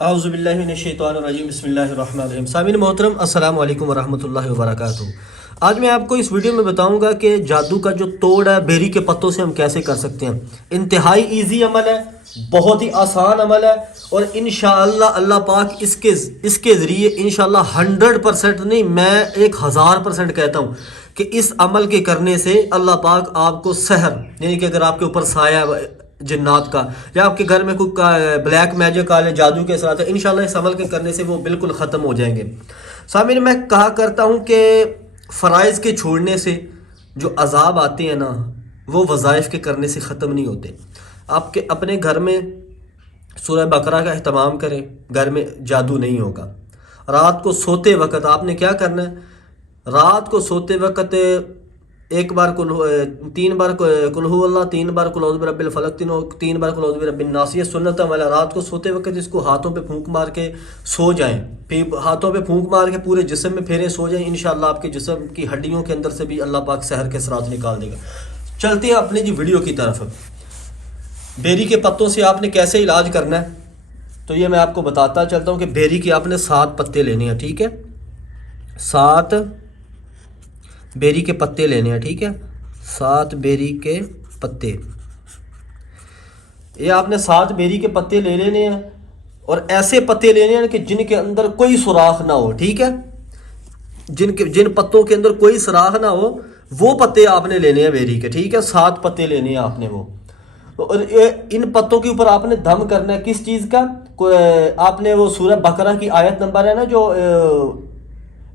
اعوذ باللہ من الشیطان الرجیم بسم اللہ الرحمن الرحیم۔ سامعین محترم السلام علیکم ورحمۃ اللہ وبرکاتہ۔ آج میں آپ کو اس ویڈیو میں بتاؤں گا کہ جادو کا جو توڑ ہے بیری کے پتوں سے ہم کیسے کر سکتے ہیں۔ انتہائی ایزی عمل ہے، بہت ہی آسان عمل ہے، اور انشاءاللہ اللہ پاک اس کے ذریعے انشاءاللہ 100% نہیں، میں 1000% کہتا ہوں کہ اس عمل کے کرنے سے اللہ پاک آپ کو سحر، یعنی کہ اگر آپ کے اوپر سایہ جنات کا یا آپ کے گھر میں کوئی بلیک میجک والے جادو کے اثرات ہیں، انشاءاللہ اس عمل کے کرنے سے وہ بالکل ختم ہو جائیں گے۔ سامعین، میں کہا کرتا ہوں کہ فرائض کے چھوڑنے سے جو عذاب آتے ہیں نا، وہ وظائف کے کرنے سے ختم نہیں ہوتے۔ آپ کے اپنے گھر میں سورہ بقرہ کا اہتمام کریں، گھر میں جادو نہیں ہوگا۔ رات کو سوتے وقت آپ نے کیا کرنا ہے؟ رات کو سوتے وقت ایک بار 3 بار قل هو اللہ، 3 بار قل اعوذ برب الفلق، 3 بار قل اعوذ برب الناس، یہ سنت عمل ہے۔ رات کو سوتے وقت اس کو ہاتھوں پہ پھونک مار کے سو جائیں، پھر ہاتھوں پہ پھونک مار کے پورے جسم میں پھیرے سو جائیں، انشاءاللہ آپ کے جسم کی ہڈیوں کے اندر سے بھی اللہ پاک سحر کے اثرات نکال دے گا۔ چلتے ہیں اپنی ویڈیو کی طرف۔ بیری کے پتوں سے آپ نے کیسے علاج کرنا ہے تو یہ میں آپ کو بتاتا چلتا ہوں کہ بیری کے آپ نے 7 پتے لینے ہیں، ٹھیک ہے؟ 7 بیری کے پتے لینے ہیں، ٹھیک ہے؟ 7 بیری کے پتے، یہ آپ نے 7 بیری کے پتے لے لینے ہیں، اور ایسے پتے لینے ہیں کہ جن کے اندر کوئی سوراخ نہ ہو، ٹھیک ہے؟ جن پتوں کے اندر کوئی سوراخ نہ ہو وہ پتے آپ نے لینے ہیں بیری کے، ٹھیک ہے؟ 7 پتے لینے ہیں آپ نے وہ، اور ان پتوں کے اوپر آپ نے دم کرنا ہے کس چیز کا؟ آپ نے وہ سورہ بقرہ کی آیت نمبر ہے نا، جو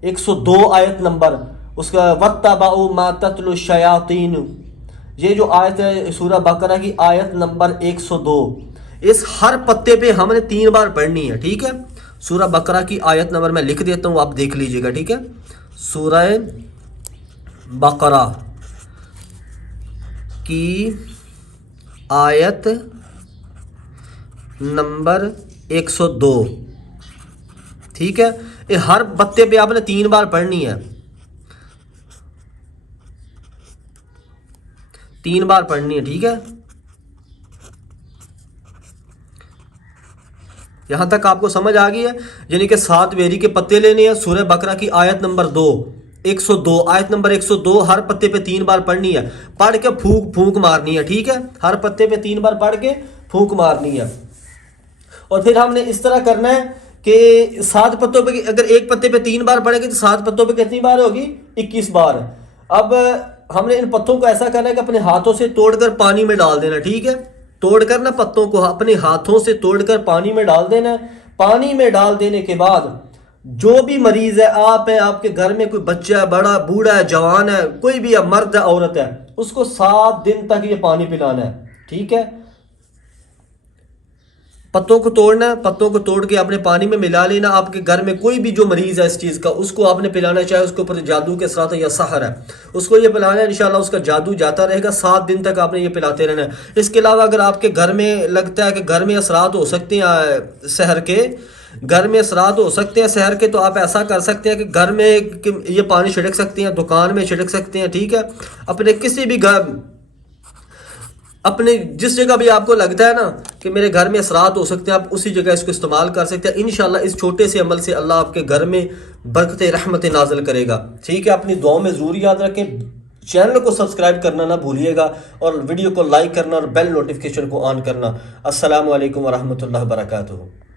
102 آیت نمبر، اس کا وَاتَّبَعُوا مَا تَتْلُو الشَّيَاطِينُ، یہ جو آیت ہے سورہ بقرہ کی آیت نمبر 102، اس ہر پتے پہ ہم نے 3 بار پڑھنی ہے، ٹھیک ہے؟ سورہ بقرہ کی آیت نمبر میں لکھ دیتا ہوں، آپ دیکھ لیجئے گا، ٹھیک ہے؟ سورہ بقرہ کی آیت نمبر 102، ٹھیک ہے؟ یہ ہر پتے پہ آپ نے 3 بار پڑھنی ہے، 3 بار پڑھنی ہے، ٹھیک ہے؟ یہاں تک آپ کو سمجھ آ گئی ہے؟ یعنی کہ 7 بیری کے پتے لینے ہیں، سورہ بقرہ کی آیت نمبر 102، آیت نمبر 102، ہر پتے پہ 3 بار پڑھنی ہے، پڑھ کے پھونک مارنی ہے، ٹھیک ہے؟ ہر پتے پہ 3 بار پڑھ کے پھونک مارنی ہے، اور پھر ہم نے اس طرح کرنا ہے کہ 7 پتوں پہ، اگر ایک پتے پہ 3 بار پڑھیں گے تو 7 پتوں پہ کتنی بار ہوگی؟ 21 بار۔ اب ہم نے ان پتوں کو ایسا کرنا ہے کہ اپنے ہاتھوں سے توڑ کر پانی میں ڈال دینا، ٹھیک ہے؟ توڑ کر نا پتوں کو اپنے ہاتھوں سے توڑ کر پانی میں ڈال دینا ہے۔ پانی میں ڈال دینے کے بعد جو بھی مریض ہے، آپ ہیں، آپ کے گھر میں کوئی بچہ ہے، بڑا بوڑھا ہے، جوان ہے، کوئی بھی ہے، مرد ہے، عورت ہے، اس کو 7 دن تک یہ پانی پلانا ہے، ٹھیک ہے؟ پتوں کو توڑنا ہے، پتوں کو توڑ کے اپنے پانی میں ملا لینا۔ آپ کے گھر میں کوئی بھی جو مریض ہے اس چیز کا، اس کو آپ نے پلانا، چاہے اس کے اوپر جادو کے اثرات ہے یا سحر ہے، اس کو یہ پلانا ہے، انشاءاللہ اس کا جادو جاتا رہے گا۔ 7 دن تک آپ نے یہ پلاتے رہنا ہے۔ اس کے علاوہ اگر آپ کے گھر میں لگتا ہے کہ گھر میں اثرات ہو سکتے ہیں سحر کے، گھر میں اثرات ہو سکتے ہیں سحر کے، تو آپ ایسا کر سکتے ہیں کہ گھر میں یہ پانی چھڑک سکتے ہیں، دکان میں چھڑک سکتے ہیں، ٹھیک ہے؟ اپنے کسی بھی گھر، اپنے جس جگہ بھی آپ کو لگتا ہے نا کہ میرے گھر میں اثرات ہو سکتے ہیں، آپ اسی جگہ اس کو استعمال کر سکتے ہیں۔ انشاءاللہ اس چھوٹے سے عمل سے اللہ آپ کے گھر میں برکت رحمت نازل کرے گا، ٹھیک ہے؟ اپنی دعاؤں میں ضرور یاد رکھیں، چینل کو سبسکرائب کرنا نہ بھولیے گا، اور ویڈیو کو لائک کرنا اور بیل نوٹیفیکیشن کو آن کرنا۔ السلام علیکم ورحمۃ اللہ وبرکاتہ۔